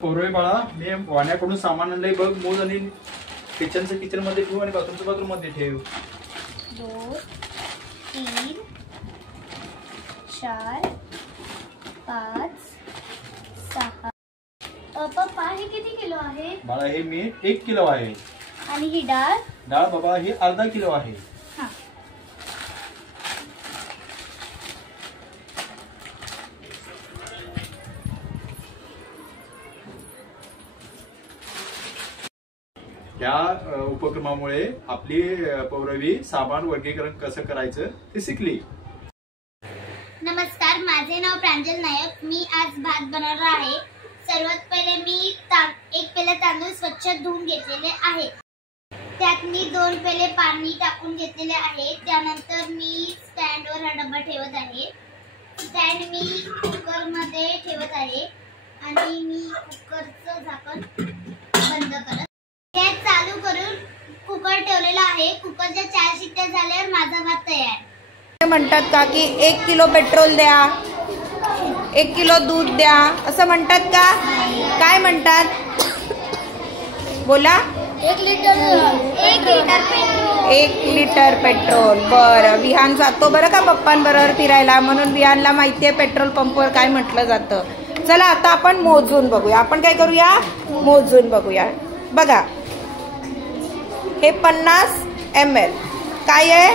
पौरवी बाळा, मी वाण्याकडून सामान आणलंय बघ. मोज आणि किचन मध्ये ठेव आणि बाथरूम मध्ये ठेव. 2 3 4 5 6. पप्पा हे किती किलो आहे? बाळा हे मीठ 1 किलो आहे. आणि ही डाळ बाबा हे अर्धा किलो आहे. हा. या उपक्रमामुळे आपली पौरवी सामान वर्गीकरण कसं करायचं ते शिकली. नमस्कार, माझे नाव प्रांजल नायक. मी आज भात बनवणार आहे. सर्वात पहिले मी 1 पेला तांदूळ स्वच्छ धुवून घेतलेले आहे. त्यात मी 2 पेले पाणी टाकून घेतलेले आहे. त्यानंतर मी स्टँडवर हा डबा ठेवत आहे. स्टँड मी कुकर मध्ये ठेवत आहे आणि मी कुकरचं झाकण बंद करत गॅस चालू करून कुकर ठेवलेला आहे. कुकरच्या 4 शिट्ट्या झाल्यावर माझा भात तयार. म्हणतात का की 1 किलो पेट्रोल द्या, 1 किलो दूध द्या, असं म्हणतात का? काय म्हणतात बोला? 1 लिटर पेट्रोल. बरं, विहान जातो बरं का पप्पांबरोबर फिरायला, म्हणून विहानला माहितीये पेट्रोल पंपवर काय म्हटलं जातं. चला आता आपण मोजून बघूया. आपण काय करूया? मोजून बघूया. बघा, हे 50 ml. काय आहे?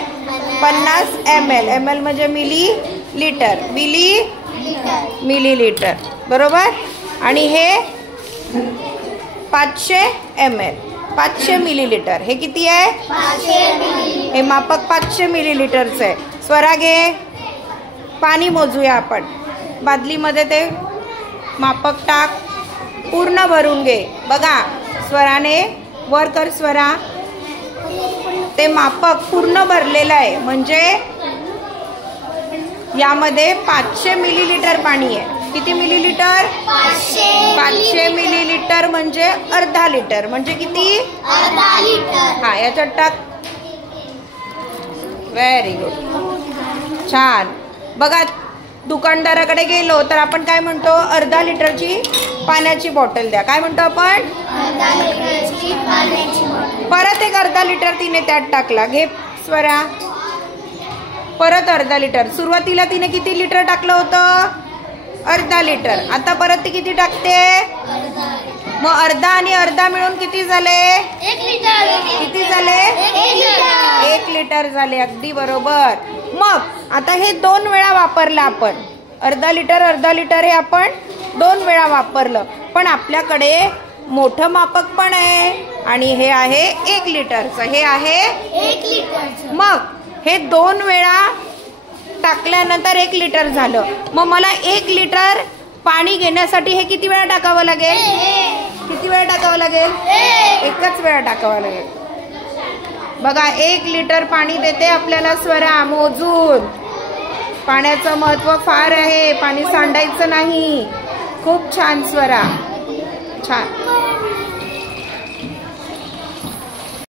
50 ml. ml म्हणजे मिली लिटर. मिली लिटर बरोबर. आणि हे 500 ml. 500 मिलीलिटर. हे किती आहे? 500 मिली. हे मापक 500 मिलीलिटरचं आहे. स्वरा घे, पाणी मोजूया आपण. बादलीमध्ये ते मापक टाक, पूर्ण भरून घे. बघा, स्वराने वर कर. स्वरा, ते मापक पूर्ण भरलेलं आहे, म्हणजे यामध्ये 500 मिलीलिटर पाणी आहे. किती मिलीलिटर? 500 मिलीलिटर म्हणजे अर्धा लिटर. म्हणजे किती? अर्धा लिटर. हा, याच्यात टाक. व्हेरी गुड, छान. बघा, दुकानदाराकडे गेलो तर आपण काय म्हणतो? अर्धा लिटरची पाण्याची बॉटल द्या. काय म्हणतो आपण? अर्धा लिटरची पाण्याची बॉटल. परत एक अर्धा लिटर तिने त्यात टाकला. घे स्वरा, परत अर्धा लिटर. सुरुवातीला तिने किती लिटर टाकलं होतं? अर्धा लिटर. आता परत ती किती टाकते? मग अर्धा आणि अर्धा मिळून किती झाले? 1 लिटर. किती झाले? 1 लिटर झाले. अगदी बरोबर. मग आता हे 2 वेळा वापरलं आपण. अर्धा लिटर हे आपण 2 वेळा वापरलं. पण आपल्याकडे मोठं मापक पण आहे आणि हे आहे 1 लिटरचं. हे आहे 1 लिटरचं. मग हे 2 वेळा टाकल्यानंतर 1 लिटर झालं. मग मला 1 लिटर पाणी घेण्यासाठी हे किती वेळा टाकावं लागेल? किती वेळा टाकावं लागेल? 1च वेळा टाकावं लागेल. बघा, 1 लिटर पाणी देते आपल्याला स्वरा मोजून. पाण्याचं महत्व फार आहे. पाणी सांडायचं नाही. खूप छान स्वरा, छान.